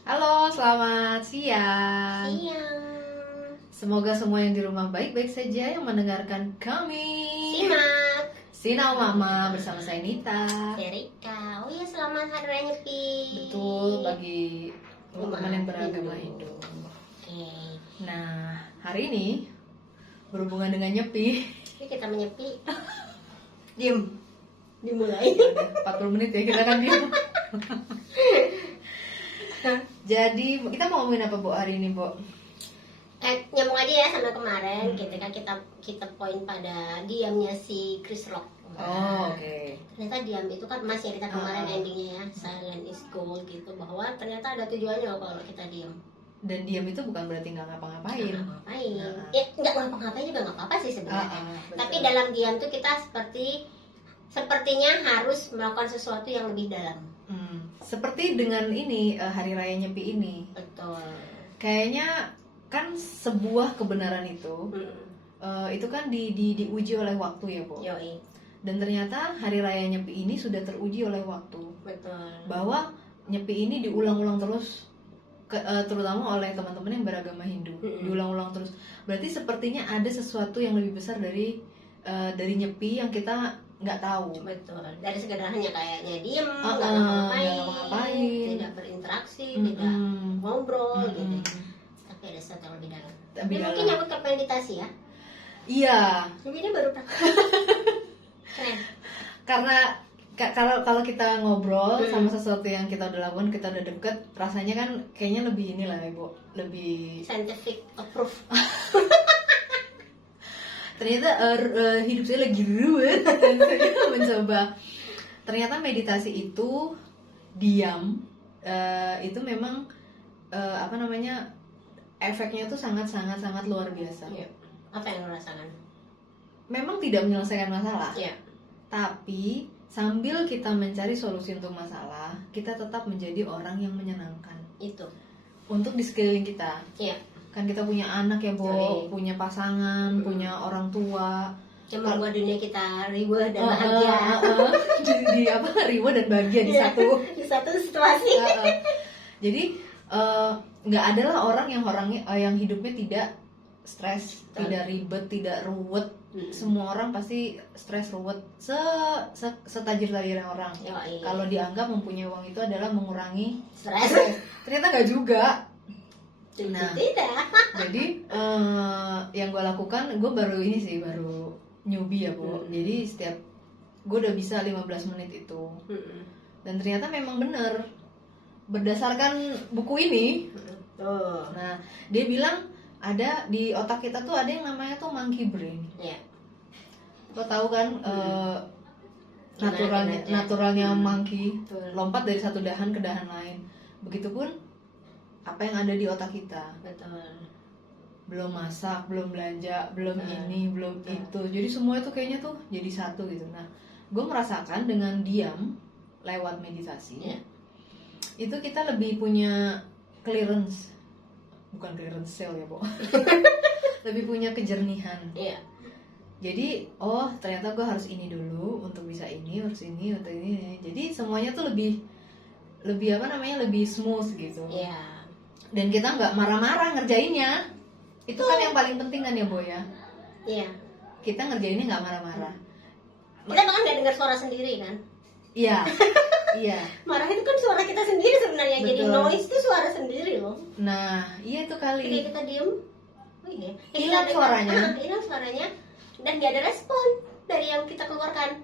Halo, selamat siang. Siang. Semoga semua yang di rumah baik-baik saja yang mendengarkan kami. Simak. Sinau Mama bersama saya Nita. Erika. Oh iya, selamat Hari Raya Nyepi. Betul, bagi teman-teman yang beragama Hindu. Hindu. Oke. Nah, hari ini berhubungan dengan nyepi. Yuk kita menyepi. Diem. Dimulai. Udah 40 menit ya kita kan diem. Jadi kita mau ngomongin apa Bu hari ini, Bu? Nyambung aja ya sama kemarin ketika kita poin pada diamnya si Chris Rock. Oh, oke. Ternyata diam itu kan emas ya, kita kemarin endingnya ya, silent is gold gitu, bahwa ternyata ada tujuannya loh kalau kita diam. Dan diam itu bukan berarti nggak ngapa-ngapain. Ngapain? Nah. Ya nggak ngapa-ngapain juga nggak apa-apa sih sebenarnya. Betul. Tapi dalam diam tuh kita sepertinya harus melakukan sesuatu yang lebih dalam. Seperti dengan ini Hari Raya Nyepi ini. Betul. Kayaknya kan sebuah kebenaran itu itu kan diuji oleh waktu ya, Bu. Yoi. Dan ternyata Hari Raya Nyepi ini sudah teruji oleh waktu. Betul. Bahwa Nyepi ini diulang-ulang terus, terutama oleh teman-teman yang beragama Hindu. Diulang-ulang terus. Berarti sepertinya ada sesuatu yang lebih besar dari Nyepi yang kita nggak tahu. Betul. Dari sederhananya kayaknya diem, nggak ngapa-ngapain, ngapa-ngapain, tidak berinteraksi, tidak ngobrol gitu. Tapi ada sesuatu yang lebih dalam. Lebih dalam. Mungkin nyangkut ke meditasi ya. Iya. Jadi ini baru keren. Karena kalau kita ngobrol sama sesuatu yang kita udah lakukan, kita udah deket, rasanya kan kayaknya lebih inilah Ibu, lebih Scientific approve. ternyata hidup saya lagi ruwet dan saya mencoba. Ternyata meditasi itu diam, itu memang efeknya tuh sangat luar biasa. Iya. Apa yang lo rasakan? Memang tidak menyelesaikan masalah. Iya. Tapi sambil kita mencari solusi untuk masalah, kita tetap menjadi orang yang menyenangkan. Itu. Untuk di sekeliling kita. Iya. Kan kita punya anak ya, Bu, Yoi. punya pasangan, punya orang tua. Yang membuat dunia kita riwah dan bahagia. Di riwah dan bahagia di Iya. satu Di satu situasi. Jadi nggak adalah orang yang hidupnya tidak stres, tidak ribet, tidak ruwet. Semua orang pasti stres, ruwet, setajir-tajirnya orang. Yoi. Kalau dianggap mempunyai uang itu adalah mengurangi Stres. ternyata nggak juga. Nah, tidak. Jadi yang gue lakukan, gue baru newbie ya, Bu. Jadi setiap gue udah bisa 15 menit itu. Dan ternyata memang bener berdasarkan buku ini. Nah, dia bilang ada di otak kita tuh ada yang namanya tuh monkey brain. Iya. Lo tahu kan naturalnya monkey, lompat dari satu dahan ke dahan lain. Begitupun apa yang ada di otak kita. Betul. Belum masak, belum belanja, belum ini, belum itu. Jadi semua itu kayaknya tuh jadi satu gitu. Nah, gue merasakan dengan diam lewat meditasi, itu kita lebih punya clearance, bukan clearance sale ya, Bu. Lebih punya kejernihan. Iya. Jadi, ternyata gue harus ini dulu untuk bisa ini, harus ini, untuk ini. Jadi semuanya tuh lebih lebih smooth gitu. Iya. Dan kita nggak marah-marah ngerjainnya. Itu kan yang paling penting kan ya, Bu ya. Iya. Kita ngerjainnya nggak marah-marah. Kita bahkan nggak dengar suara sendiri kan? Iya. Iya. Marah itu kan suara kita sendiri sebenarnya. Jadi Betul. noise itu suara sendiri loh. Nah, iya itu kali. Ketika kita diem, Hilang suaranya. Hilang suaranya, dan nggak ada respon dari yang kita keluarkan,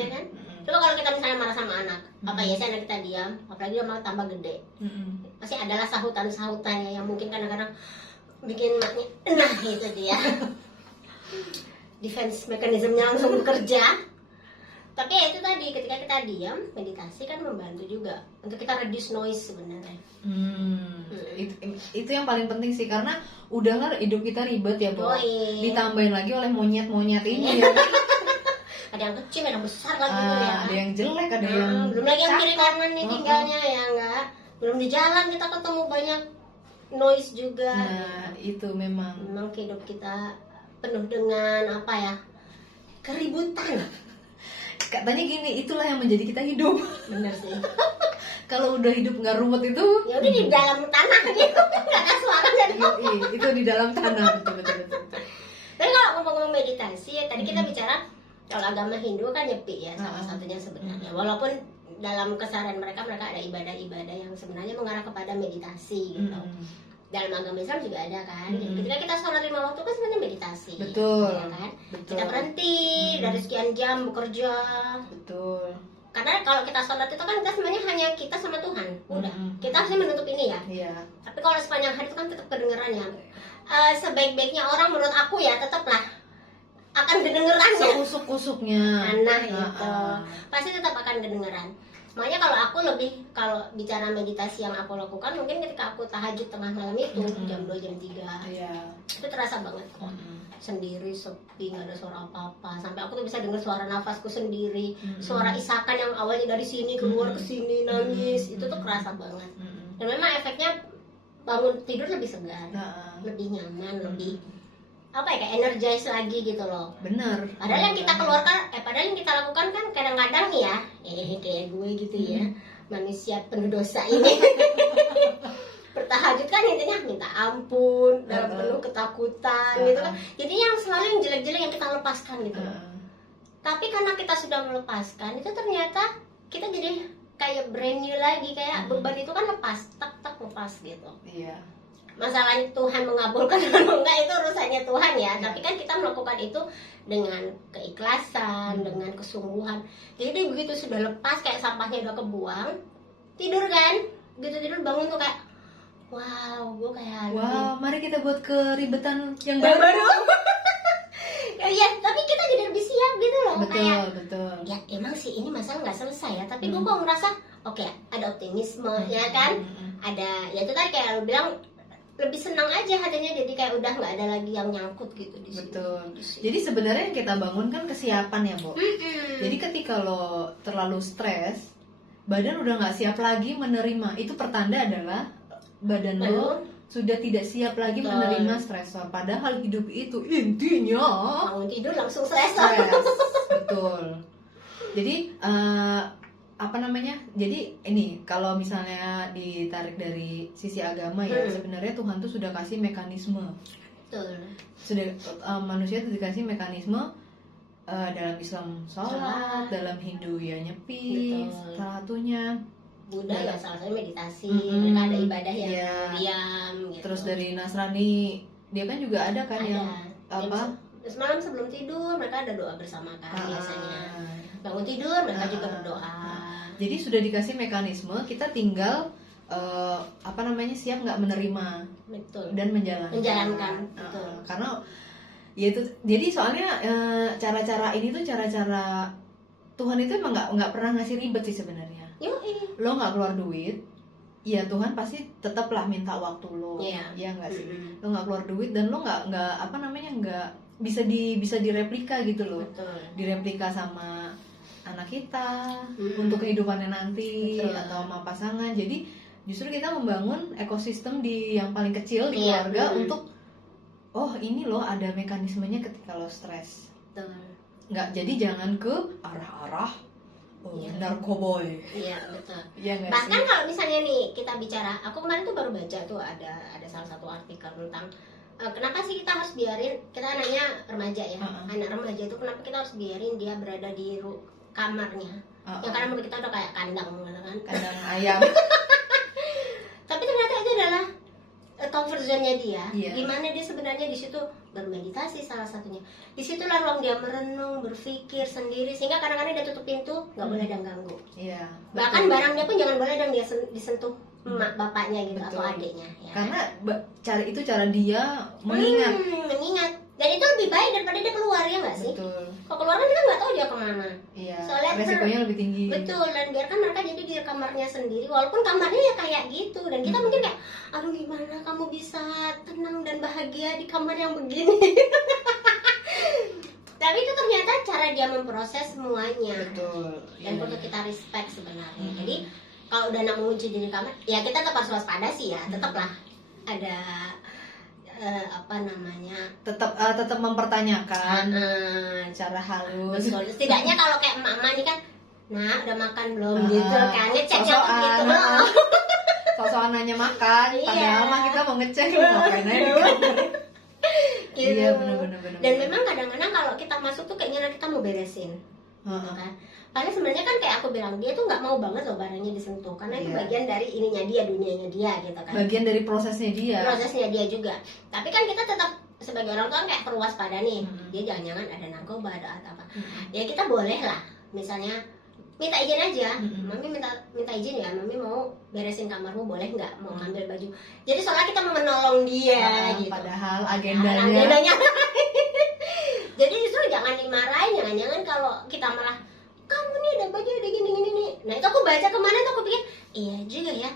ya kan? Coba kalau kita misalnya marah sama anak, apa ya sih anak kita diam, apalagi dia malah tambah gede, pasti adalah sahutan-sahutannya yang mungkin kadang-kadang bikin maknya, nah itu dia. Defense mekanismenya langsung bekerja. Tapi ya itu tadi, ketika kita diam, meditasi kan membantu juga untuk kita reduce noise sebenarnya. Itu yang paling penting sih, karena udahlah hidup kita ribet ya, Bu. Yoi. Ditambahin lagi oleh monyet-monyet ini ya. Ada yang kecil, ada yang besar lagi tuh ya. Ada yang jelek, ada yang belum lagi yang kiri cakep. kanan nih tinggalnya ya enggak. Belum di jalan kita ketemu banyak noise juga. Nah, itu memang Hidup kita penuh dengan apa ya? Keributan. katanya gini, itulah yang menjadi kita hidup. Bener sih. kalau udah hidup nggak ruwet itu ya udah di dalam tanah gitu, nggak ada suara dari itu di dalam tanah, betul. Tapi kalau ngomong-ngomong meditasi ya, tadi kita bicara kalau agama Hindu kan nyepi ya salah satunya sebenarnya, walaupun dalam keseharian mereka ada ibadah-ibadah yang sebenarnya mengarah kepada meditasi gitu. Dalam agama Islam juga ada kan. Ketika kita sholat 5 waktu kan sebenarnya meditasi. Betul. Ya kan? Betul. Kita berhenti dari sekian jam bekerja. Betul. Karena kalau kita sholat itu kan kita sebenarnya hanya kita sama Tuhan. Udah. Kita harusnya menutup ini ya. Iya. Tapi kalau sepanjang hari itu kan tetap kedengeran ya. Sebaik-baiknya orang menurut aku ya tetaplah akan kedengeran ya. Seusuk-usuknya. Nah itu pasti tetap akan kedengeran. Makanya kalau aku lebih, kalau bicara meditasi yang aku lakukan mungkin ketika aku tahajud tengah malam itu jam 2, jam 3 itu terasa banget kok. Sendiri, sepi, gak ada suara apa-apa. Sampai aku tuh bisa dengar suara nafasku sendiri, suara isakan yang awalnya dari sini keluar ke sini nangis, itu tuh kerasa banget. Dan memang efeknya bangun tidur lebih segar, lebih nyaman, lebih apa ya, kayak energize lagi gitu loh. Bener. Padahal yang kita keluarkan, padahal yang kita lakukan kan kadang-kadang ya, kayak gue gitu ya, manusia penuh dosa ini. Bertahajud kan intinya minta ampun, dalam penuh ketakutan gitu kan. Jadi yang selalu yang jelek-jelek yang kita lepaskan gitu. Tapi karena kita sudah melepaskan, itu ternyata kita jadi kayak brand new lagi, kayak beban itu kan lepas, tak lepas gitu. Iya. Masalahnya Tuhan mengabulkan atau enggak itu urusannya Tuhan ya. Tapi kan kita melakukan itu dengan keikhlasan, dengan kesungguhan. Jadi begitu sudah lepas, kayak sampahnya udah kebuang, tidur kan, gitu tidur bangun tuh kayak wow, gue kayak mari kita buat keribetan yang baru. Ya, tapi kita jadi lebih siap gitu loh. Betul. Ya emang sih ini masalah nggak selesai ya, tapi gue kok ngerasa oke, ada optimisme ya kan, ada ya itu tadi kayak lu bilang, lebih senang aja hatinya, jadi kayak udah nggak ada lagi yang nyangkut gitu di sini. Betul. Jadi sebenarnya yang kita bangun kan kesiapan ya, Bu. Jadi ketika lo terlalu stres, badan udah nggak siap lagi menerima. Itu pertanda adalah badan lo sudah tidak siap lagi menerima stresor. Padahal hidup itu intinya bangun tidur langsung stresor. Betul. Jadi jadi ini kalau misalnya ditarik dari sisi agama ya, sebenarnya Tuhan tuh sudah kasih mekanisme. Betul. Sudah manusia tuh dikasih mekanisme, dalam Islam sholat, dalam Hindu ya nyepi, salah satunya Buddha ya salah satunya meditasi, mereka ada ibadah yang diam gitu. Terus dari Nasrani dia kan juga ada kan yang apa? Semalam sebelum tidur mereka ada doa bersama kan biasanya. Bangun tidur mereka juga berdoa. Jadi sudah dikasih mekanisme, kita tinggal siap nggak menerima. Betul. Dan menjalankan. Betul. Karena ya itu, jadi soalnya cara-cara ini tuh cara-cara Tuhan itu emang nggak pernah ngasih ribet sih sebenarnya. Lo nggak keluar duit, ya Tuhan pasti tetaplah minta waktu lo, ya nggak sih. Lo nggak keluar duit dan lo nggak nggak bisa direplika gitu loh. Betul. Direplika sama anak kita untuk kehidupannya nanti. Betul. Atau sama pasangan. Jadi justru kita membangun ekosistem di yang paling kecil di keluarga untuk ini loh ada mekanismenya ketika lo stres. Betul. Nggak, jadi jangan ke arah-arah narkoboy. Iya betul. Ya, bahkan kalau misalnya nih kita bicara, aku kemarin tuh baru baca tuh ada salah satu artikel tentang kenapa sih kita harus biarin, kita nanya remaja ya, anak remaja itu kenapa kita harus biarin dia berada di kamarnya, yang karena menurut kita udah kayak kandang kan, kandang ayam. Tapi ternyata itu adalah comfort zone-nya dia, di mana dia sebenarnya di situ bermeditasi salah satunya. Di situlah ruang dia merenung, berpikir sendiri, sehingga kadang-kadang dia tutup pintu, nggak boleh ada yang ganggu. Iya. Bahkan barangnya pun jangan boleh ada yang dia disentuh emak bapaknya gitu. Betul. Atau adiknya. Ya. Karena cara dia mengingat. Dan itu lebih baik daripada dia keluar, ya nggak sih? Betul. Kalau keluar kan kita nggak tahu dia kemana. Iya. Soalnya resikonya lebih tinggi. Betul. Dan biarkan mereka jadi di kamarnya sendiri, walaupun kamarnya ya kayak gitu. Dan kita mungkin kayak, aduh gimana kamu bisa tenang dan bahagia di kamar yang begini. Tapi itu ternyata cara dia memproses semuanya. Betul. Dan perlu kita respect sebenarnya. Jadi kalau udah nak mengunci diri kamar, ya kita tetap harus waspada sih ya. Tetaplah ada tetap mempertanyakan cara halus. Betul. Setidaknya kalau kayak emak-emak ini kan nah udah makan belum gitu kan, ngeceknya tuh gitu. Sosokan nanya makan, padahal mah kita mau ngecek mau ngapain aja di kamar. Gitu. Iya benar-benar. Dan memang kadang-kadang kalau kita masuk tuh kayaknya kita mau beresin, gitu kan. Padahal sebenarnya kan kayak aku bilang, dia tuh nggak mau banget loh barangnya disentuh, karena itu bagian dari ininya dia, dunianya dia, gitu kan. Bagian dari prosesnya dia. Prosesnya dia juga. Tapi kan kita tetap sebagai orang tua kayak perlu waspada nih. Dia jangan-jangan ada narkoba, ada apa. Ya kita boleh lah, misalnya minta izin aja, mami minta izin ya, mami mau beresin kamarmu, boleh nggak, mau ambil baju. Jadi soalnya kita mau menolong dia, gitu. Padahal agendanya. Jadi justru jangan dimarahin, jangan kalau kita malah, kamu nih ada baju ada gini nih. Nah itu aku baca kemana tuh aku pikir, iya juga ya.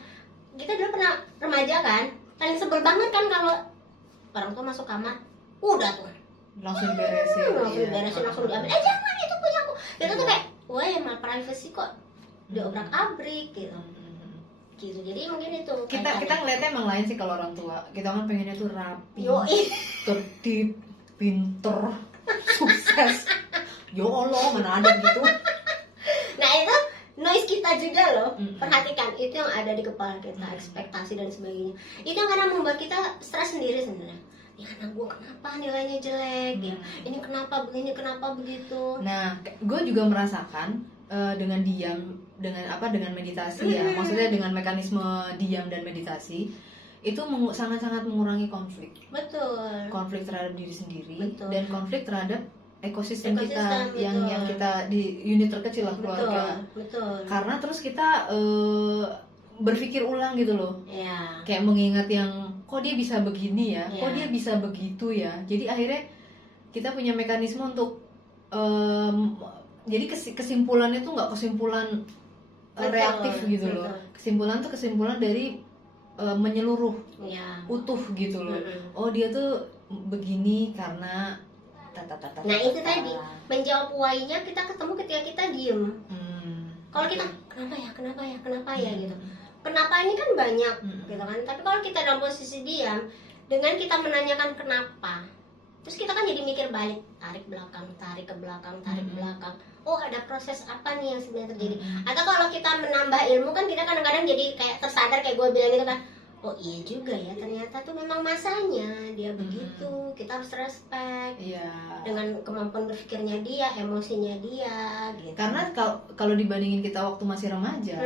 Kita dulu pernah remaja kan, paling sebel banget kan kalau orang tua masuk kamar, udah tuh langsung beresin, langsung diambil. Jangan, itu punya aku. Itu tuh kayak, wah emang privacy kok diobrak-abrik gitu. Gitu. Jadi mungkin itu kita ngeliatnya emang lain sih kalau orang tua. Kita kan pengennya tuh rapi, tertib, pinter, sukses. Ya Allah, mana ada gitu. Nah itu noise kita juga loh. Perhatikan, itu yang ada di kepala kita, ekspektasi dan sebagainya. Itu yang kadang membuat kita stres sendiri sebenarnya. Ya anak gue kenapa nilainya jelek ya, ini kenapa begini, kenapa begitu. Nah gue juga merasakan dengan meditasi ya, maksudnya dengan mekanisme diam dan meditasi itu sangat-sangat mengurangi konflik. Betul. Konflik terhadap diri sendiri. Betul. Dan konflik terhadap ekosistem kita yang kita di unit terkecil lah, keluarga. Betul. Karena terus kita berpikir ulang gitu loh. Ya. Kayak mengingat yang kok dia bisa begini ya, kok dia bisa begitu ya. Jadi akhirnya kita punya mekanisme untuk jadi kesimpulannya tuh nggak kesimpulan reaktif gitu loh. Kesimpulan tuh kesimpulan dari menyeluruh, utuh gitu loh. Oh dia tuh begini karena Nah itu tadi menjawab why-nya kita ketemu ketika kita diem. Kalau kita kenapa ya gitu. Kenapa ini kan banyak gitu kan. Tapi kalau kita dalam posisi diam, dengan kita menanyakan kenapa, terus kita kan jadi mikir balik, tarik ke belakang. Oh ada proses apa nih yang sebenarnya terjadi. Atau kalau kita menambah ilmu kan kita kadang-kadang jadi kayak tersadar, kayak gue bilang itu kan, oh iya juga ya, ternyata tuh memang masanya dia begitu. Kita harus respect dengan kemampuan berpikirnya dia, emosinya dia gitu. Karena kalau dibandingin kita waktu masih remaja,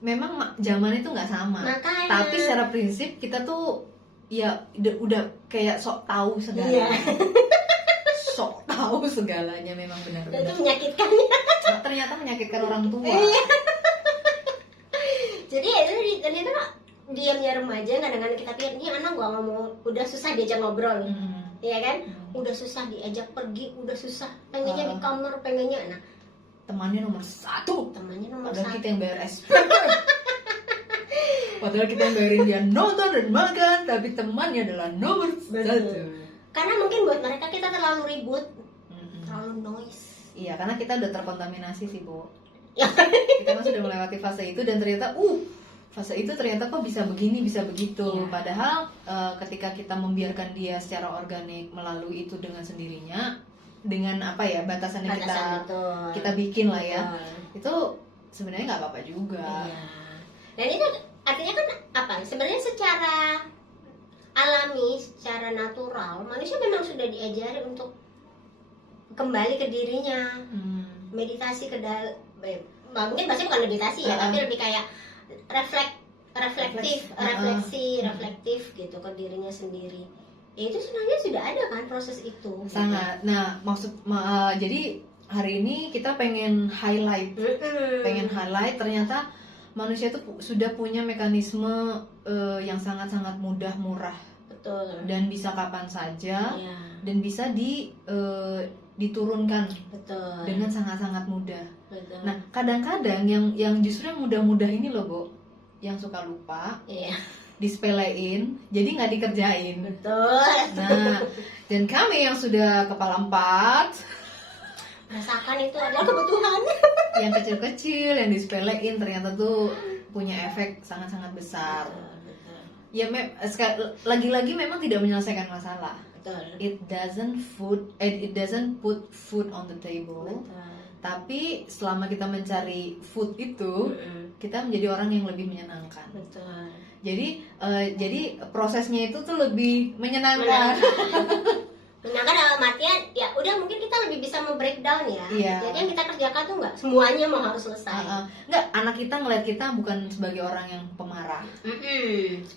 memang zaman itu nggak sama. Makanya. Tapi secara prinsip kita tuh ya udah kayak sok tahu segalanya. Sok tahu segalanya, memang benar-benar. Itu menyakitkan. Ternyata menyakitkan orang tua. Jadi ternyata diamnya remaja, kadang-kadang kita pikir ini anak gua ngomong udah susah diajak ngobrol, ya kan? Udah susah diajak pergi, udah susah. Pengennya di kamar, pengennya nah. Temannya nomor satu. Padahal kita yang bayar SP. Padahal kita yang bayarin dia nonton dan makan, tapi temannya adalah nomor satu. Karena mungkin buat mereka kita terlalu ribut, terlalu noise. Iya, karena kita udah terkontaminasi sih, Bu. Kita kan sudah melewati fase itu dan ternyata fase itu ternyata kok bisa begini, bisa begitu. Padahal ketika kita membiarkan dia secara organik melalui itu dengan sendirinya, dengan apa ya, batasan yang kita bikin lah ya, itu sebenarnya nggak apa-apa juga. Dan itu artinya kan apa? Sebenarnya secara alami, secara natural, manusia memang sudah diajari untuk kembali ke dirinya, meditasi ke dalam. Mungkin bahasanya bukan meditasi ya, tapi lebih kayak reflektif gitu ke dirinya sendiri. Ya itu sebenarnya sudah ada kan proses itu. Sangat. Gitu. Nah, jadi hari ini kita pengen highlight ternyata manusia itu sudah punya mekanisme yang sangat-sangat mudah, murah. Betul. Dan bisa kapan saja dan bisa diturunkan. Betul. Dengan sangat-sangat mudah. Betul. Nah, kadang-kadang yang justru yang mudah-mudah ini loh, Bu, yang suka lupa. Disepelein, jadi nggak dikerjain. Betul. Nah, dan kami yang sudah kepala 4 rasakan itu adalah kebutuhan. Yang kecil-kecil, yang disepelein ternyata tuh punya efek sangat-sangat besar. Betul. Ya, lagi-lagi memang tidak menyelesaikan masalah. Betul. It doesn't put food on the table. Betul. Tapi selama kita mencari food itu, kita menjadi orang yang lebih menyenangkan. Betul. Jadi prosesnya itu tuh lebih menyenangkan. Menyenangkan dalam artian ya udah mungkin kita lebih bisa membreakdown ya. Iya. Jadi yang kita kerjakan tuh nggak semuanya mau harus selesai. Nggak, anak kita ngeliat kita bukan sebagai orang yang pemarah.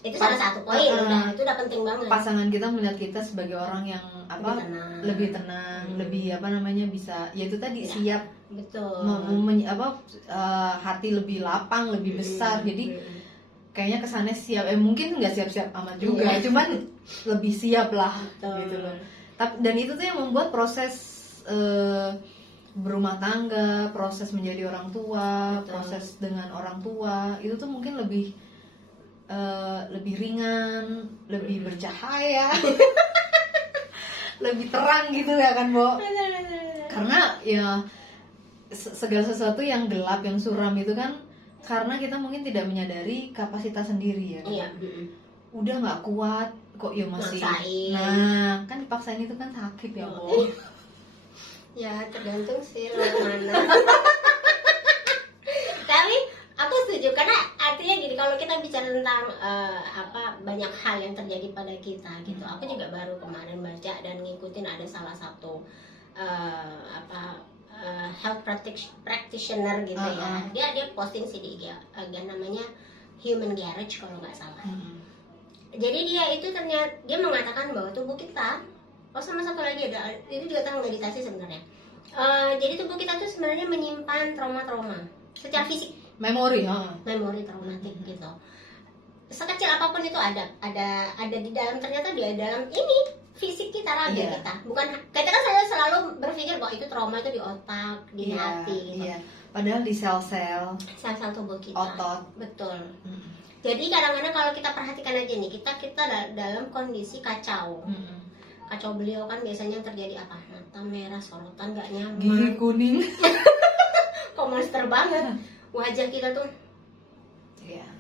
Itu salah satu poin, itu udah penting banget. Pasangan kita melihat kita sebagai orang yang lebih tenang, lebih bisa, ya itu tadi siap. Betul. Hati lebih lapang, lebih besar. Jadi kayaknya kesannya siap. Mungkin nggak siap-siap amat juga, cuman lebih siap lah. Betul. Gitu loh. Dan itu tuh yang membuat proses berumah tangga, proses menjadi orang tua, betul, proses dengan orang tua itu tuh mungkin lebih ringan, lebih bercahaya, lebih terang gitu ya kan, Bo? Karena ya segala sesuatu yang gelap, yang suram itu kan karena kita mungkin tidak menyadari kapasitas sendiri ya. Iya. Udah nggak kuat kok ya masih. Maksain. Nah, kan dipaksain itu kan sakit ya, Bo. Ya tergantung sih lo mana. Tapi aku setuju karena artinya gini, kalau kita bicara tentang banyak hal yang terjadi pada kita gitu. Aku juga baru kemarin baca dan ngikutin ada salah satu health practitioner gitu ya. Dia posting sih di IG, namanya Human Garage kalau nggak salah. Jadi dia itu ternyata dia mengatakan bahwa tubuh kita, sama satu lagi ada, itu juga tentang meditasi sebenarnya. Jadi tubuh kita tuh sebenarnya menyimpan trauma-trauma secara fisik, memori traumatik gitu. Sekecil apapun itu ada di dalam, ternyata di dalam ini fisik kita, raga kita. Bukan kita kan selalu berpikir bahwa itu trauma itu di otak, di hati gitu. Padahal di sel-sel tubuh kita, otot. Betul. Jadi kadang-kadang kalau kita perhatikan aja nih, kita dalam kondisi kacau. Kacau beliau kan biasanya yang terjadi apa? Mata merah, sorotan gak nyaman, gigi kuning. Kok monster banget. Wajah kita tuh,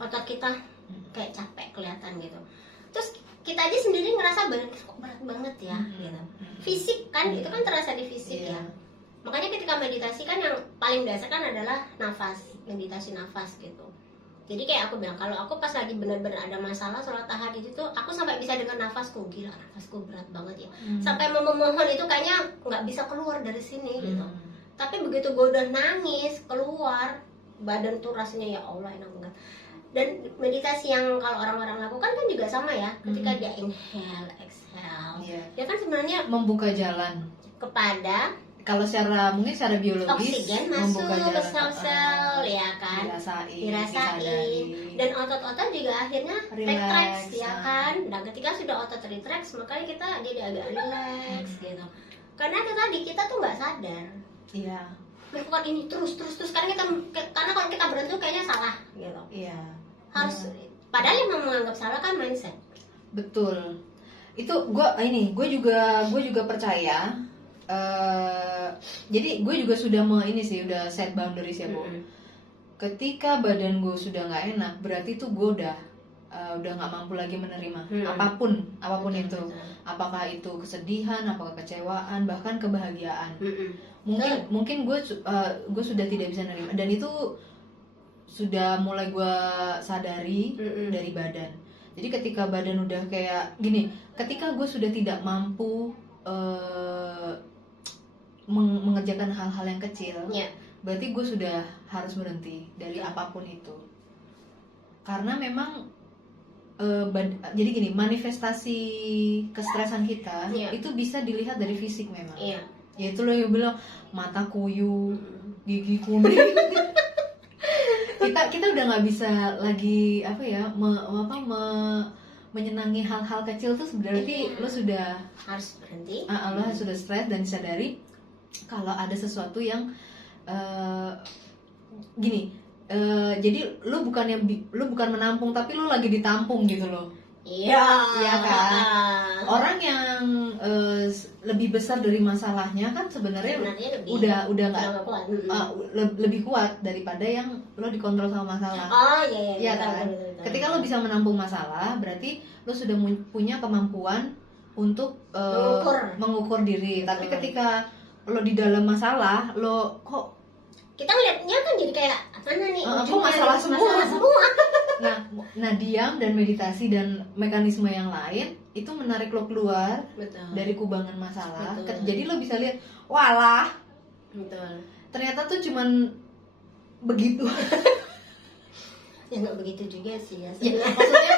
otot kita kayak capek kelihatan gitu. Terus kita aja sendiri ngerasa kok berat banget ya gitu. Fisik kan, itu kan terasa di fisik ya. Makanya ketika meditasi kan yang paling dasar kan adalah nafas, meditasi nafas gitu. Jadi kayak aku bilang, kalau aku pas lagi benar-benar ada masalah sholat tahajud itu, aku sampai bisa dengan nafasku, gila nafasku berat banget ya. Sampai memohon itu kayaknya nggak bisa keluar dari sini gitu. Tapi begitu gue udah nangis keluar, badan tuh rasanya ya Allah enak banget. Dan meditasi yang kalau orang-orang lakukan kan juga sama ya. Ketika dia inhale, exhale, dia kan sebenarnya membuka jalan kepada, kalau mungkin secara biologis, oksigen masuk ke sel-sel ya kan, dirasain, dan otot-otot juga akhirnya retract ya kan. Dan ketika sudah otot retract, makanya kita jadi agak relax gitu. Karena tadi kita tuh nggak sadar melakukan ini terus karena kalau kita berhenti kayaknya salah gitu. Harus padahal yang menganggap salah kan mindset. Betul. Itu gue juga percaya. Jadi gue juga sudah udah set boundaries ya, Bu. Ketika badan gue sudah nggak enak, berarti tuh gue udah nggak mampu lagi menerima apapun itu. Apakah itu kesedihan, apakah kecewaan, bahkan kebahagiaan. Mungkin gue sudah tidak bisa menerima, dan itu sudah mulai gue sadari dari badan. Jadi ketika badan udah kayak gini, ketika gue sudah tidak mampu mengerjakan hal-hal yang kecil, berarti gue sudah harus berhenti dari apapun itu. Karena memang jadi gini, manifestasi kestresan kita itu bisa dilihat dari fisik memang. Yaitu lo yang bilang mata kuyu, gigi kuning. kita udah nggak bisa lagi menyenangi hal-hal kecil tuh berarti lo sudah harus berhenti. Lo sudah stres dan disadari kalau ada sesuatu yang gini, jadi lo bukan menampung, tapi lo lagi ditampung gitu loh. Iya kan. Orang yang lebih besar dari masalahnya kan sebenarnya udah nggak lebih kuat daripada yang lo dikontrol sama masalah. Iya kan. Betul. Ketika lo bisa menampung masalah, berarti lo sudah punya kemampuan untuk mengukur diri. Tapi ketika lo di dalam masalah, lo kok kita ngeliatnya kan jadi kayak mana nih? kok masalah semua. semua. Nah diam dan meditasi dan mekanisme yang lain itu menarik lo keluar dari kubangan masalah. Jadi lo bisa lihat, walah, ternyata tuh cuman begitu. Ya nggak begitu juga sih ya. Maksudnya,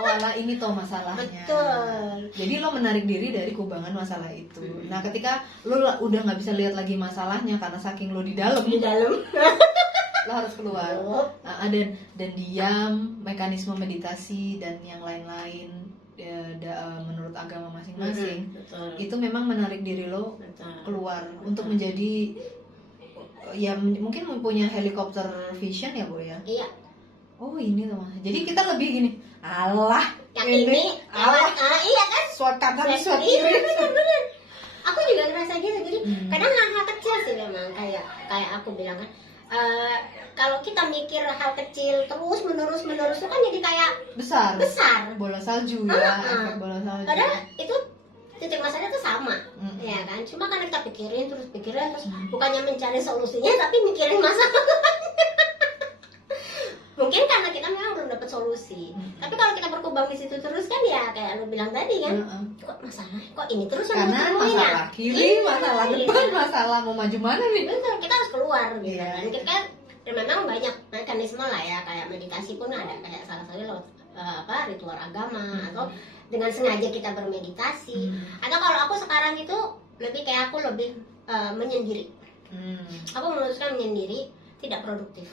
walah ini toh masalahnya. Betul. Jadi lo menarik diri dari kubangan masalah itu. Nah ketika lo udah nggak bisa lihat lagi masalahnya karena saking lo di dalam, lo harus keluar. Dan diam, mekanisme meditasi dan yang lain-lain menurut agama masing-masing itu memang menarik diri lo keluar untuk menjadi ya mungkin mempunyai helikopter vision ya Bu ya. Iya. Oh ini tuh Mas. Jadi kita lebih gini, Allah yang ini Allah iya kan, suat kanan suat iya, kiri. bener. Aku juga ngerasa gitu. Jadi kadang hal-hal kecil sih memang kayak aku bilang kan, kalau kita mikir hal kecil terus menerus itu kan jadi kayak besar bola salju ya, efek bola salju. Padahal itu titik masalahnya tuh sama, ya kan? Cuma kan kita pikirin terus bukannya mencari solusinya tapi mikirin masalah. Mungkin karena kita memang belum dapat solusi. Tapi kalau kita berkembang di situ terus kan ya kayak lu bilang tadi kan, kok masalah, kok ini terus yang karena masalah kiri, masalah depan, masalah mau maju mana nih? Betul, kita harus keluar gitu kan. Kita kan memang banyak mekanisme lah ya, kayak meditasi pun ada kayak salah satu lewat ritual agama atau dengan sengaja kita bermeditasi. Atau kalau aku sekarang itu lebih kayak aku lebih menyendiri. Aku memutuskan menyendiri, tidak produktif.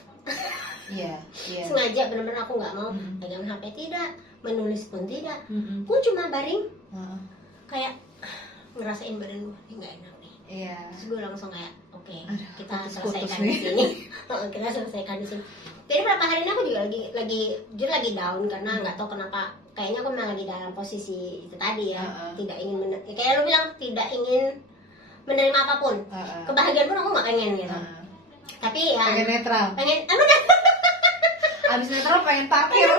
Iya. Sengaja benar-benar aku nggak mau pegang HP, tidak, menulis pun tidak. Aku cuma baring, kayak ngerasain badan gue nggak enak nih. Iya. Terus gue langsung kayak, oke, kita selesaikan di sini. Kita selesaikan di sini. Jadi beberapa hari ini aku juga lagi down karena nggak tahu kenapa. Kayaknya aku memang lagi dalam posisi itu tadi ya, tidak ingin kayak lu bilang tidak ingin menerima apapun. Kebahagiaan pun aku nggak pengen gitu. Tapi ya pengen netral. Abis netral pengen parkir.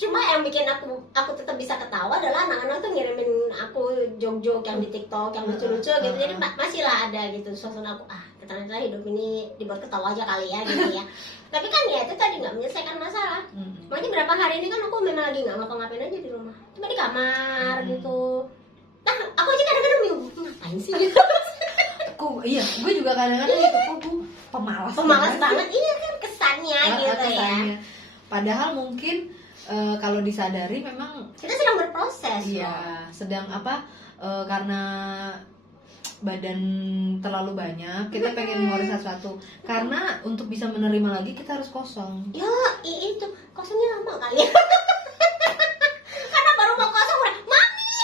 Cuma yang bikin aku tetap bisa ketawa adalah anak-anak tuh ngirimin aku jok-jok yang di TikTok yang lucu-lucu gitu. Jadi masih lah ada gitu suasana aku, ternyata hidup ini dibuat ketawa aja kali ya gitu ya. Tapi kan ya itu tadi nggak menyelesaikan masalah. Makanya berapa hari ini kan aku memang lagi nggak ngapa-ngapain aja di rumah, cuma di kamar gitu. Nah aku aja kadang-kadang bingung ngapain sih gitu. Iya, gue juga kadang-kadang gitu, gue pemalas banget. Iya kan kesannya gitu ya. Padahal mungkin kalau disadari memang kita sedang berproses. Iya, sedang karena badan terlalu banyak, kita pengen ngeluarin sesuatu. Karena untuk bisa menerima lagi kita harus kosong. Ya, itu kosongnya lama kali ya. Karena baru mau kosong udah mami.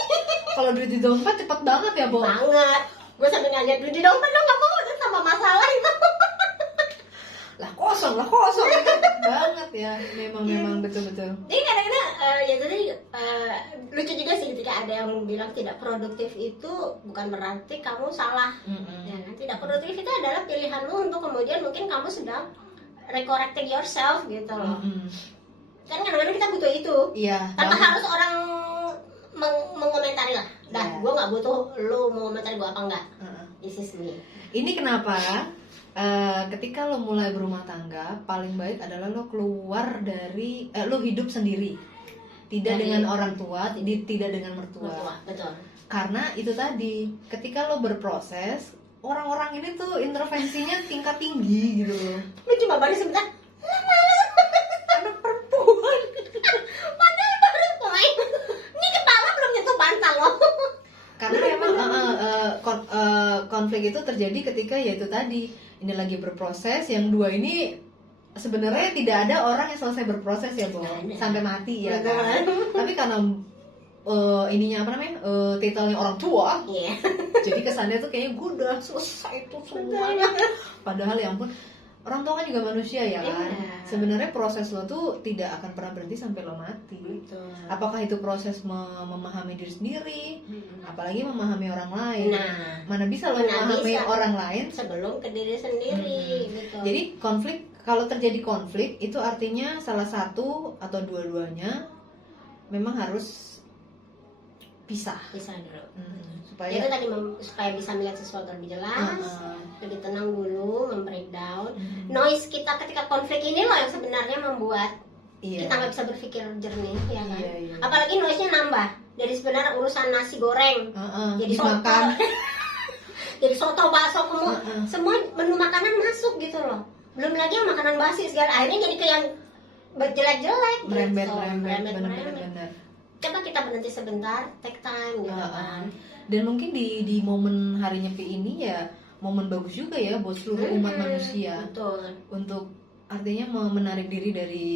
Kalau duit di dompet cepet banget ya, Bo. Banget. Gue sampai ngeliat duit di dompet lo nggak mau udah sama masalah itu. lah kosong banget ya, memang betul-betul. Jadi kadang-kadang ya tadi lucu juga sih ketika ada yang bilang tidak produktif itu bukan berarti kamu salah. Ya kan? Tidak produktif itu adalah pilihanmu untuk kemudian mungkin kamu sedang recorrecting yourself gitu loh. Kan kadang-kadang kita butuh itu. Iya. Tanpa harus orang mengomentari lah. Dah, gue nggak butuh lo mau komentari gue apa enggak. This is me. Ini kenapa? Ketika lo mulai berumah tangga, paling baik adalah lo keluar dari lo hidup sendiri, tidak dengan orang tua, tidak dengan mertua. Betul. Karena itu tadi, ketika lo berproses, orang-orang ini tuh intervensinya tingkat tinggi gitu loh. Lo cuma baru sebentar, anak perempuan. Padahal baru main, ini kepala belum nyentuh bantal lo. Karena memang konflik itu terjadi ketika yaitu tadi, ini lagi berproses, yang dua ini sebenarnya tidak ada orang yang selesai berproses ya, Bu, sampai mati ya kan. Tapi karena ininya apa namanya, titelnya orang tua, jadi kesannya tuh kayaknya gue udah selesai tuh semuanya. Padahal ya ampun, orang tua kan juga manusia ya kan. Sebenarnya proses lo tuh tidak akan pernah berhenti sampai lo mati. Apakah itu proses memahami diri sendiri, apalagi memahami orang lain. Mana bisa lo memahami orang lain sebelum ke diri sendiri gitu. Jadi kalau terjadi konflik itu artinya salah satu atau dua-duanya memang harus pisah dulu. Supaya itu tadi supaya bisa melihat sesuatu lebih jelas, lebih tenang dulu, membreakdown noise kita ketika konflik ini loh yang sebenarnya membuat kita nggak bisa berpikir jernih, ya kan? Apalagi noise-nya nambah dari sebenarnya urusan nasi goreng, jadi soto, jadi soto, bakso, semua menu makanan masuk gitu loh. Belum lagi yang makanan basi segala, akhirnya jadi ke yang jelek-jelek, merembet. Coba kita berhenti sebentar, take time gitu kan. Dan mungkin di momen hari Nyepi ini ya momen bagus juga ya buat seluruh umat manusia. Betul. Untuk artinya menarik diri dari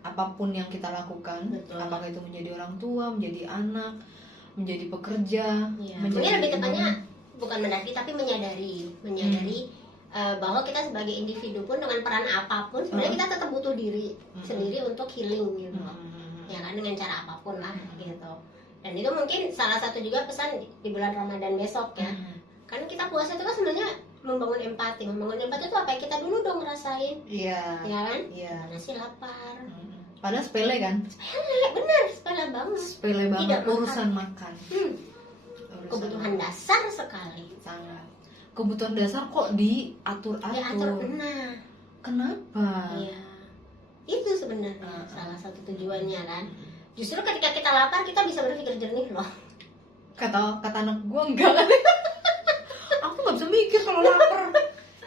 apapun yang kita lakukan. Betul. Apakah itu menjadi orang tua, menjadi anak, menjadi pekerja, mungkin lebih tepatnya bukan menarik tapi menyadari bahwa kita sebagai individu pun dengan peran apapun sebenarnya kita tetap butuh diri sendiri untuk healing gitu. Ya kan, dengan cara apapun lah gitu. Dan itu mungkin salah satu juga pesan di bulan Ramadan besok ya. Karena kita puasa itu kan sebenarnya membangun empati itu apa yang kita dulu dong ngerasain. Ya kan? Nasi lapar. Padahal sepele kan? Sepele banget. Sepele banget urusan makan. Kebutuhan dasar sekali. Sangat. Kebutuhan dasar kok diatur-atur. Nah, kenapa? Iya. Itu sebenarnya salah satu tujuannya kan. Justru ketika kita lapar kita bisa berpikir jernih loh. Kata anak gue enggak. Aku nggak bisa mikir kalau lapar.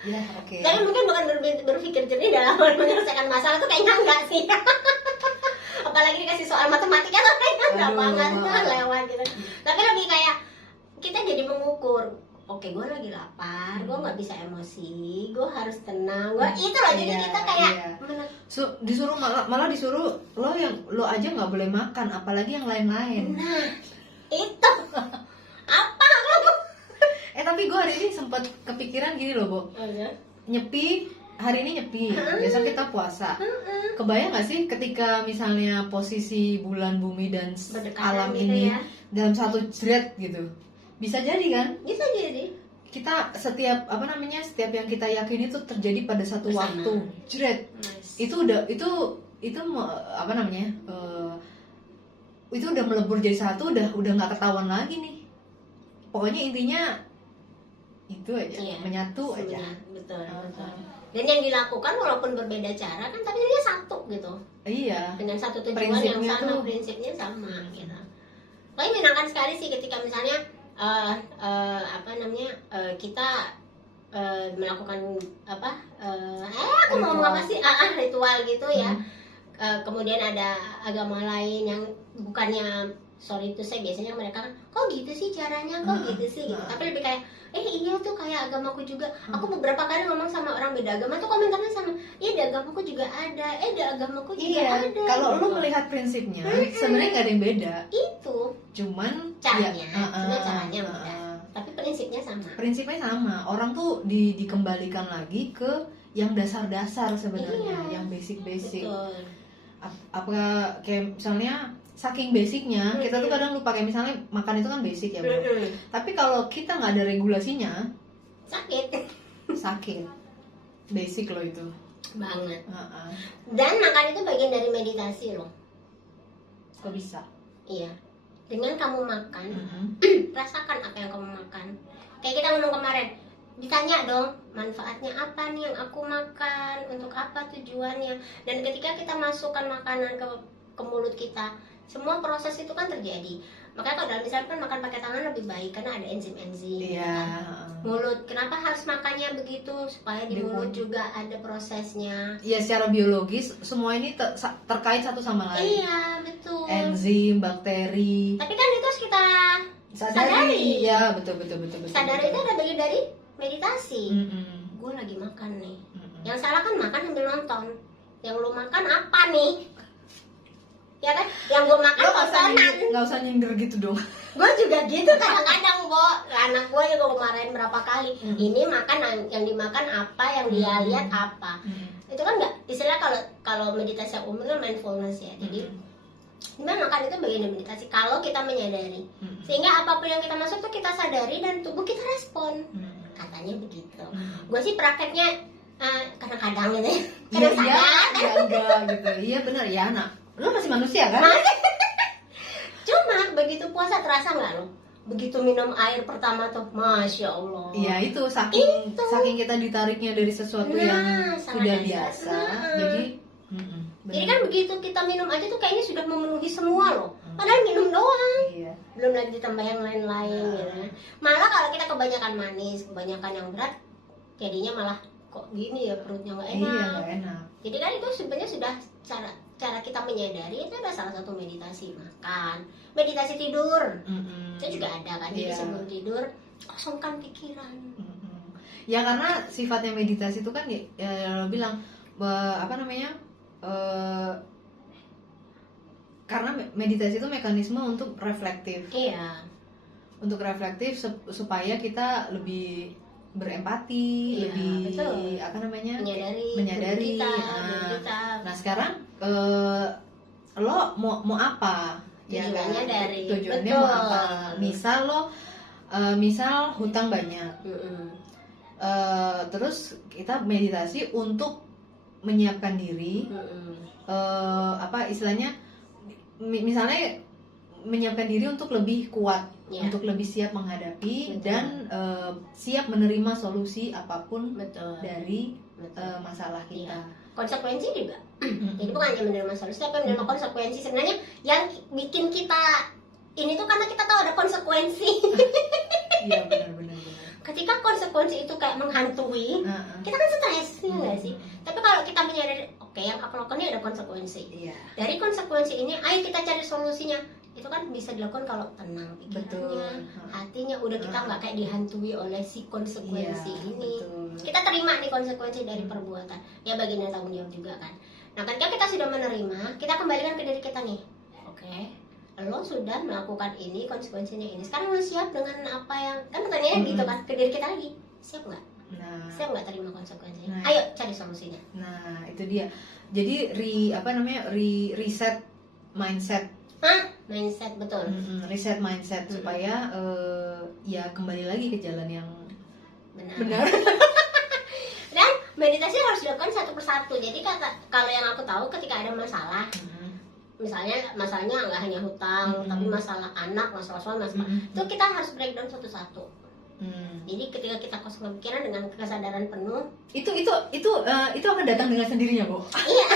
Ya oke. Tapi mungkin bukan berpikir jernih dalam menyelesaikan masalah tuh kayaknya enggak sih. Apalagi dikasih soal matematika tuh kayaknya enggak banget lewat gitu. Tapi lebih kayak kita jadi mengukur. Oke, gue lagi lapar, gue nggak bisa emosi, gue harus tenang, gue itu loh. Jadi kita kayak disuruh malah disuruh lo aja nggak boleh makan, apalagi yang lain-lain. Nah itu apa lo? Tapi gue hari ini sempat kepikiran gini loh, Bo. Nyepi, hari ini nyepi, besok kita puasa. Kebayang nggak sih ketika misalnya posisi bulan, bumi dan alam gitu ini ya? Dalam satu thread gitu? Bisa jadi kan? Bisa jadi. Kita setiap yang kita yakini itu terjadi pada satu waktu. Jret. Itu udah melebur jadi satu, udah nggak ketahuan lagi nih. Pokoknya intinya itu aja, menyatu aja. Betul. Dan yang dilakukan walaupun berbeda cara kan, tapi dia satu gitu. Iya. Dengan satu tujuan yang sama, prinsipnya sama gitu. Tapi menyenangkan sekali sih ketika misalnya kita melakukan aku mau ngomong apa sih ritual gitu ya. Kemudian ada agama lain yang bukannya sorry itu saya biasanya mereka kan kok gitu sih caranya, kok gitu sih gitu. Tapi lebih kayak iya tuh kayak agamaku juga. Aku beberapa kali ngomong sama orang beda agama tuh komentarnya sama, iya di agamaku juga ada, di agamaku juga ada. Kalau lu melihat prinsipnya sebenarnya nggak ada yang beda. Itu cuman caranya, caranya beda. Tapi prinsipnya sama. Prinsipnya sama. Orang tuh dikembalikan lagi ke yang dasar-dasar sebenarnya, yang basic-basic. Betul. Apa kayak misalnya saking basicnya kita tuh kadang lupa, kayak misalnya makan itu kan basic ya, Bro. Tapi kalau kita nggak ada regulasinya sakit. Basic loh itu banget. Dan makan itu bagian dari meditasi loh. Kok bisa? Iya. Dengan kamu makan, rasakan apa yang kamu makan. Kayak kita ngomong kemarin, ditanya dong manfaatnya apa nih yang aku makan, untuk apa tujuannya. Dan ketika kita masukkan makanan ke mulut kita, semua proses itu kan terjadi. Makanya kalau dalam Islam kan makan pakai tangan lebih baik karena ada enzim-enzim. Mulut, kenapa harus makannya begitu? Supaya di mulut juga ada prosesnya. Iya, secara biologis semua ini terkait satu sama lain. Iya, betul. Enzim, bakteri. Tapi kan itu harus kita sadari. Iya, betul. Sadari itu ada bagian dari meditasi. Gue lagi makan nih. Yang salah kan makan sambil nonton. Yang lu makan apa nih? Ya kan? Yang gue makan tontonan. Gak usah nyindir gitu dong. Gue juga gitu kadang-kadang, Bo. Anak gue juga kemarin berapa kali. Ini makan, yang dimakan apa, yang dia lihat apa. Itu kan nggak, istilah kalau meditasi yang umum kan mindfulness ya. Jadi dimana makan itu bagian dari meditasi kalau kita menyadari. Sehingga apapun yang kita masuk tuh kita sadari dan tubuh kita respon. Katanya begitu. Gue sih prakteknya kadang-kadang gitu ya. Kadang-kadang. Iya enggak gitu. Iya benar ya, anak. Lu masih manusia kan? Cuma begitu puasa terasa nggak lo? Begitu minum air pertama tuh, masya Allah. Iya itu saking kita ditariknya dari sesuatu yang sudah biasa. Jadi kan begitu kita minum aja tuh kayaknya sudah memenuhi semua loh. Padahal minum doang. Iya. Belum lagi ditambah yang lain-lain gitu. Malah kalau kita kebanyakan manis, kebanyakan yang berat, jadinya malah kok gini ya perutnya nggak enak. Iya, nggak enak. Jadi kan itu sebenarnya sudah cara kita menyadari itu adalah salah satu meditasi makan, meditasi tidur. Itu juga ada kan. Jadi sebelum tidur kosongkan pikiran. Ya karena sifatnya meditasi itu kan ya lo bilang karena meditasi itu mekanisme untuk reflektif. Iya. Untuk reflektif supaya kita lebih berempati, lebih betul. Menyadari kita. Nah sekarang lo mau apa? Tujuannya tujuannya mau apa? Misal hutang banyak. Terus kita meditasi untuk menyiapkan diri. Istilahnya misalnya menyiapkan diri untuk lebih kuat, untuk lebih siap menghadapi dan siap menerima solusi apapun dari masalah kita. Konsekuensi juga. Jadi bukan hanya menerima solusi, tapi menerima konsekuensi. Sebenarnya yang bikin kita ini tuh karena kita tahu ada konsekuensi. Iya benar. Ketika konsekuensi itu kayak menghantui, kita kan stres, ya nggak sih? Tapi kalau kita menyadari, oke, yang aku lakukan ini ada konsekuensi. Dari konsekuensi ini, ayo kita cari solusinya. Itu kan bisa dilakukan kalau tenang pikirannya, hatinya udah kita nggak kayak dihantui oleh si konsekuensi ini. Betul. Kita terima nih konsekuensi dari perbuatan. Ya bagian dari tanggung jawab juga kan. Nah ketika kita sudah menerima, kita kembalikan ke diri kita nih. Oke, lo sudah melakukan ini, konsekuensinya ini. Sekarang lo siap dengan apa yang kan pertanyaannya gitu kan ke diri kita lagi. Siap nggak? Siap nggak terima konsekuensinya? Ayo cari solusinya. Nah itu dia. Jadi reset mindset. Mindset betul. Reset mindset supaya ya kembali lagi ke jalan yang benar. Dan meditasi harus dilakukan satu persatu. Jadi kalau yang aku tahu ketika ada masalah, misalnya masalahnya nggak hanya hutang, tapi masalah anak, masalah suami, itu kita harus breakdown satu-satu. Jadi ketika kita kosong pikiran dengan kesadaran penuh, itu akan datang dengan sendirinya, Bu. Iya.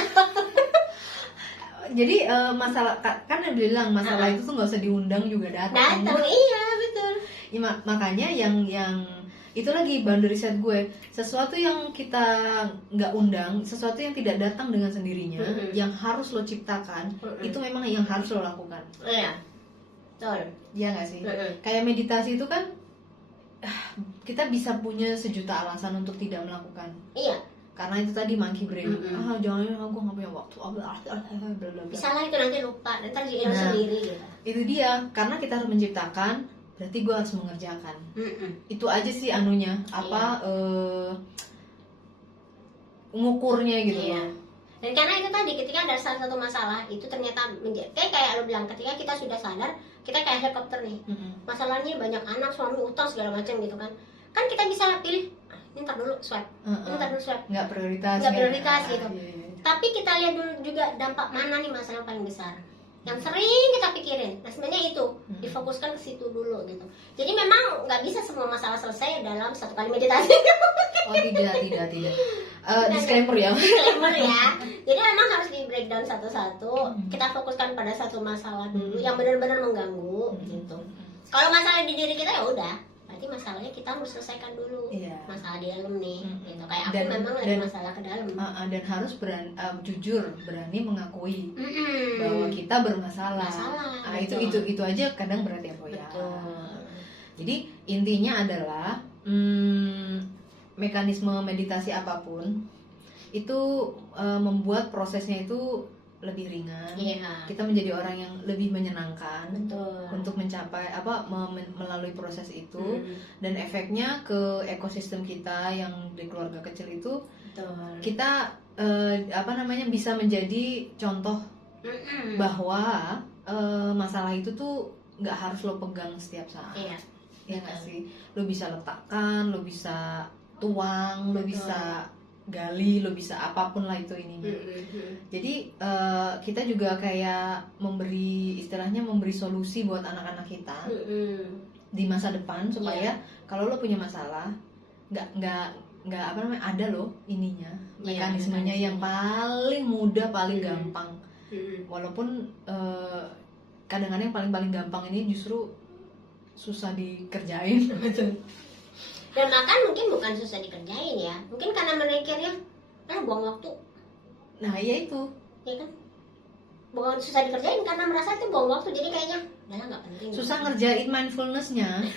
Jadi masalah kan yang bilang masalah itu tuh nggak usah diundang juga datang. Iya betul. Ya, makanya yang itu lagi boundary set gue, sesuatu yang kita nggak undang, sesuatu yang tidak datang dengan sendirinya, yang harus lo ciptakan, itu memang yang harus lo lakukan. Iya, betul. Iya nggak sih? Kayak meditasi itu kan kita bisa punya sejuta alasan untuk tidak melakukan. Iya. Karena itu tadi monkey brain. Jangan aku nggak punya waktu. Bisa lah itu nanti lupa, nanti hilang sendiri gitu. Itu dia, karena kita harus menciptakan, berarti gue harus mengerjakan. Itu aja sih anunya, ngukurnya gitu. Iya. Dan karena itu tadi ketika ada salah satu masalah itu ternyata kayak lo bilang, ketika kita sudah sadar, kita kayak helikopter nih. Masalahnya banyak anak, suami, utang segala macam gitu kan. Kan kita bisa pilih ini ntar dulu swipe, nggak prioritas gitu. Tapi kita lihat dulu juga dampak mana nih masalah yang paling besar, yang sering kita pikirin. Nah sebenarnya itu difokuskan ke situ dulu gitu. Jadi memang nggak bisa semua masalah selesai dalam satu kali meditasi. Oh tidak. Disclaimer ya. Jadi memang harus di breakdown satu-satu. Kita fokuskan pada satu masalah dulu yang benar-benar mengganggu gitu. Kalau masalah di diri kita ya udah, berarti masalahnya kita harus selesaikan dulu. Masalah di dalam nih gitu. Kayak aku memang lagi masalah ke dalam. Dan harus jujur berani mengakui bahwa kita bermasalah. Itu aja kadang berat ya, Bu ya. Jadi intinya adalah mekanisme meditasi apapun itu membuat prosesnya itu lebih ringan. Kita menjadi orang yang lebih menyenangkan. Untuk mencapai melalui proses itu. Dan efeknya ke ekosistem kita yang di keluarga kecil itu. Kita bisa menjadi contoh bahwa masalah itu tuh nggak harus lo pegang setiap saat. Ya nggak sih, lo bisa letakkan, lo bisa tuang, lo bisa gali, lo bisa apapun lah itu ininya. Jadi kita juga kayak istilahnya memberi solusi buat anak-anak kita di masa depan supaya kalau lo punya masalah nggak apa namanya, ada lo ininya mekanismenya yang paling mudah, paling gampang. Walaupun kadang-kadang yang paling gampang ini justru susah dikerjain. Dan bahkan mungkin bukan susah dikerjain ya, mungkin karena mereka buang waktu. Nah iya itu, ya kan, bukan susah dikerjain karena merasa itu buang waktu, jadi kayaknya nggak penting. Susah ngerjain mindfulness-nya.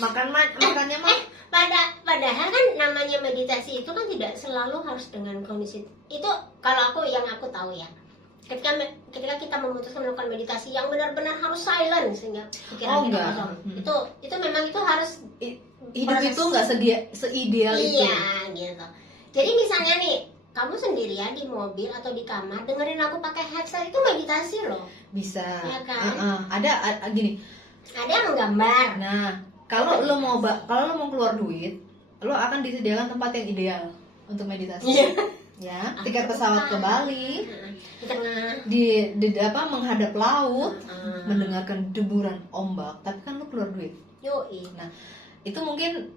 Makannya mah. Padahal kan namanya meditasi itu kan tidak selalu harus dengan kondisi itu. Kalau yang aku tahu ya, ketika kita memutuskan melakukan meditasi yang benar-benar harus silent sehingga pikiran kita kosong, itu memang itu harus hidup itu nggak seideal itu. Iya gitu. Jadi misalnya nih, kamu sendirian di mobil atau di kamar dengerin aku pakai headset, itu meditasi loh. Bisa. Ya kan? Ada gini. Ada yang menggambar. Nah, kalau lo mau keluar duit, lo akan disediakan tempat yang ideal untuk meditasi. Ya, tiket pesawat ke Bali, di menghadap laut, mendengarkan deburan ombak, tapi kan lo keluar duit. Nah, itu mungkin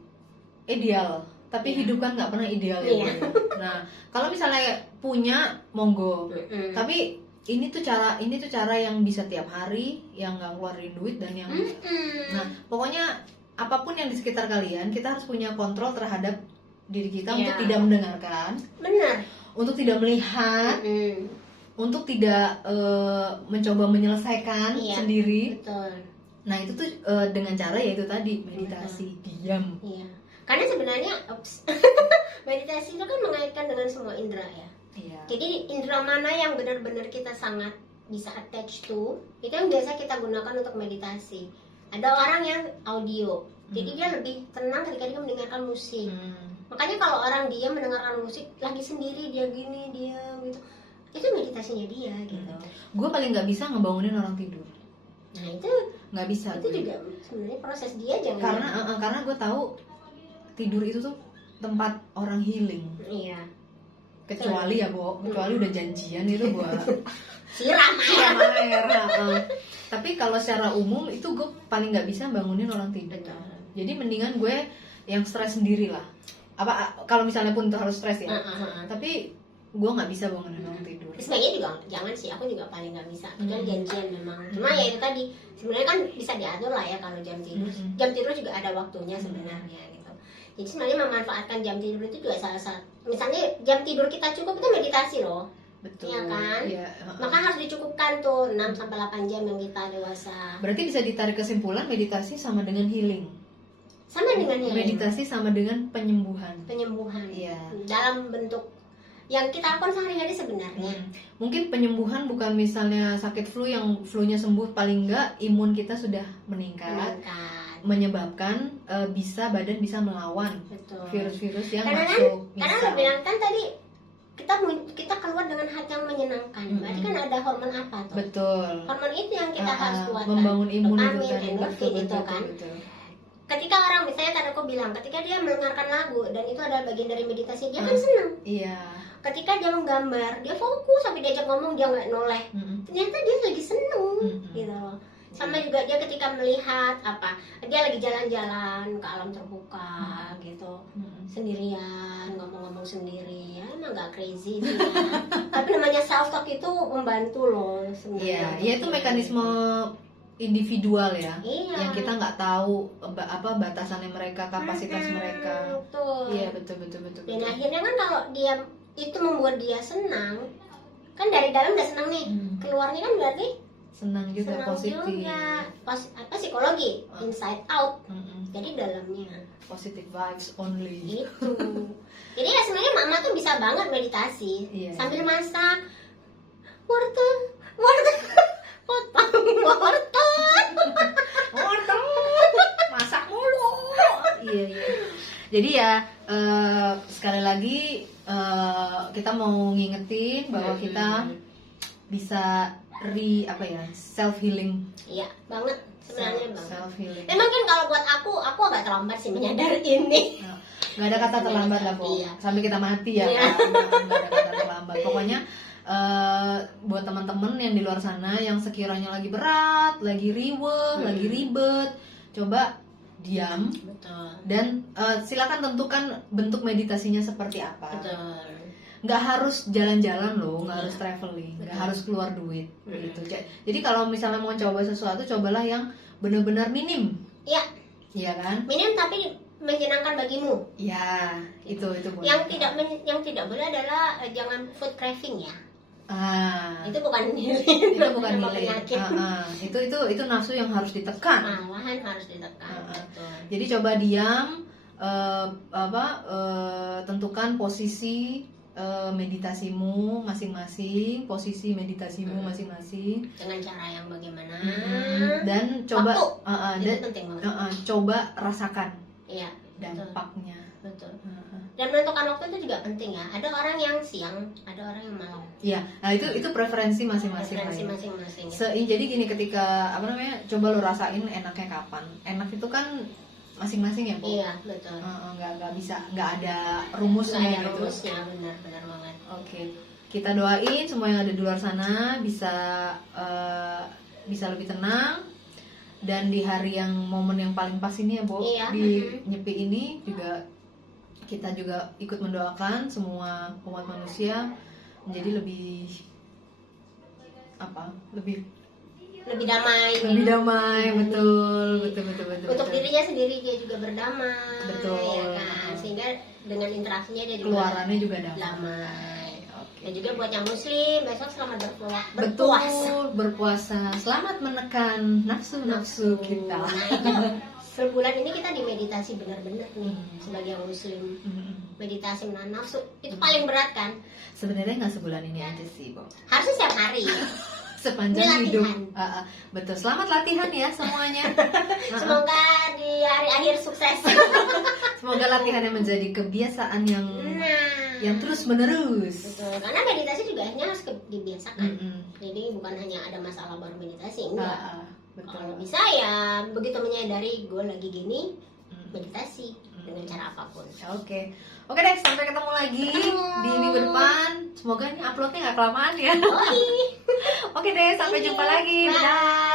ideal, tapi hidup kan nggak pernah ideal ya. Nah, kalau misalnya punya, monggo. Tapi ini tuh cara yang bisa tiap hari, yang nggak ngeluarin duit dan yang nah pokoknya apapun yang di sekitar kalian, kita harus punya kontrol terhadap diri kita untuk tidak mendengarkan, untuk tidak melihat, untuk tidak mencoba menyelesaikan sendiri. Betul. Nah itu tuh dengan cara yaitu tadi meditasi, diam. Karena sebenarnya meditasi itu kan mengaitkan dengan semua indera ya. Jadi indera mana yang benar-benar kita sangat bisa attach to, itu yang biasa kita gunakan untuk meditasi. Ada orang yang audio, jadi dia lebih tenang ketika dia mendengarkan musik. Makanya kalau orang dia mendengarkan musik lagi sendiri, dia gini, dia gitu, itu meditasinya dia gitu. Gue paling nggak bisa ngebangunin orang tidur. Nah itu nggak bisa. Itu juga sebenarnya proses dia karena gue tahu tidur itu tuh tempat orang healing. Iya. Kecuali ya kecuali udah janjian itu buat siram air. Tapi kalau secara umum itu gue paling nggak bisa bangunin orang tidur. Jadi mendingan gue yang stres sendiri lah. Kalau misalnya pun itu harus stres ya. Tapi gue nggak bisa bangunin orang tidur. Sebenarnya juga jangan sih, aku juga paling nggak bisa. Kan janjian memang. Cuma ya itu tadi sebenarnya kan bisa diatur lah ya kalau jam tidur. Jam tidur juga ada waktunya sebenarnya gitu. Jadi sebenarnya memanfaatkan jam tidur itu juga salah satu. Misalnya jam tidur kita cukup itu meditasi loh. Betul. Iya kan? Maka harus dicukupkan tuh 6-8 jam yang kita dewasa. Berarti bisa ditarik kesimpulan meditasi sama dengan healing. Sama dengan healing. Meditasi sama dengan penyembuhan. Iya. Dalam bentuk yang kita lakukan sehari-hari sebenarnya. Mungkin penyembuhan bukan misalnya sakit flu yang flu-nya sembuh, paling enggak imun kita sudah meningkat. Menyebabkan badan bisa melawan virus-virus yang masuk. Karena lo bilang kan tadi kita keluar dengan hati yang menyenangkan. Berarti kan ada hormon apa tuh? Betul. Hormon itu yang kita harus kuatkan. Membangun imun itu endorfin itu kan. Ketika orang misalnya tadi aku bilang, ketika dia mendengarkan lagu dan itu adalah bagian dari meditasi, dia kan senang. Iya. Ketika dia menggambar, dia fokus sampai diajak ngomong dia nggak noleh. Ternyata dia lagi seneng gitu. Sama juga dia ketika melihat dia lagi jalan-jalan ke alam terbuka gitu, sendirian, ngomong-ngomong sendiri, ya emang gak crazy sih ya. Tapi namanya self talk itu membantu loh sebenarnya. Iya, itu mekanisme individual ya, yang kita nggak tahu batasannya mereka, kapasitas mereka. Betul. Iya betul. Dan akhirnya kan kalau dia itu membuat dia senang, kan dari dalam udah senang nih, keluarnya kan berarti senang juga, positif juga. Psikologi inside out. Jadi dalamnya positive vibes only itu. Jadi ya sebenarnya mama tuh bisa banget meditasi sambil masak wortel masak mulu. Iya. Jadi ya sekali lagi kita mau ngingetin bahwa kita bisa self healing. Iya banget sebenarnya self healing. Memang kan kalau buat aku agak terlambat sih menyadari ini. nggak ada kata terlambat lah po. Iya. Sampai kita mati ya. Iya. Kan? Nggak ada kata terlambat. Pokoknya buat teman-teman yang di luar sana yang sekiranya lagi berat, lagi riweh, lagi ribet, coba diam. Betul. Dan silakan tentukan bentuk meditasinya seperti apa. Betul. Nggak harus jalan-jalan loh, nggak harus traveling, nggak harus keluar duit gitu. Jadi kalau misalnya mau coba sesuatu, cobalah yang benar-benar minim. Iya. Iya kan? Minim tapi menyenangkan bagimu. Ya, itu boleh. Yang tidak boleh adalah jangan food craving ya. Itu bukan itu bukan nilai. penyakit. Itu nafsu yang harus ditekan. Malahan harus ditekan. Betul. Jadi coba diam, tentukan posisi meditasimu masing-masing, posisi meditasimu masing-masing Dengan cara yang bagaimana? Dan coba itu penting banget. Coba rasakan Iya, dampaknya. Betul. Dan menentukan waktu itu juga penting ya. Ada orang yang siang, ada orang yang malam. Iya, nah itu preferensi masing-masing. Jadi gini, ketika coba lo rasain enaknya kapan. Enak itu kan masing-masing ya, Bu. Iya, betul. Nggak bisa, nggak ada rumusnya. Nggak ada rumusnya, benar banget. Oke, kita doain semua yang ada di luar sana bisa lebih tenang. Dan di hari yang momen yang paling pas ini ya, Bu, di Nyepi ini juga kita juga ikut mendoakan semua umat manusia menjadi lebih damai, betul. Untuk dirinya sendiri dia juga berdamai, betul. Ya kan? Sehingga dengan interaksinya dia juga keluarannya juga damai. Dan juga buat yang muslim besok selamat berpuasa. Selamat menekan nafsu kita. Nah, sebulan ini kita di meditasi benar-benar nih sebagai yang muslim. Meditasi menahan nafsu itu paling berat kan? Sebenarnya nggak sebulan ini aja sih, Bo. Harusnya setiap hari. Sepanjang hidup. Betul. Selamat latihan ya semuanya. Semoga di hari akhir sukses. Semoga latihannya menjadi kebiasaan yang terus menerus. Betul. Karena meditasi juga akhirnya harus dibiasakan. Jadi bukan hanya ada masalah baru meditasi, enggak. Kalau bisa ya begitu menyadari gue lagi gini, meditasi dengan cara apapun. Oke deh, sampai ketemu lagi di minggu depan. Semoga ini uploadnya nggak kelamaan ya. Oke deh, sampai jumpa lagi. Dadah.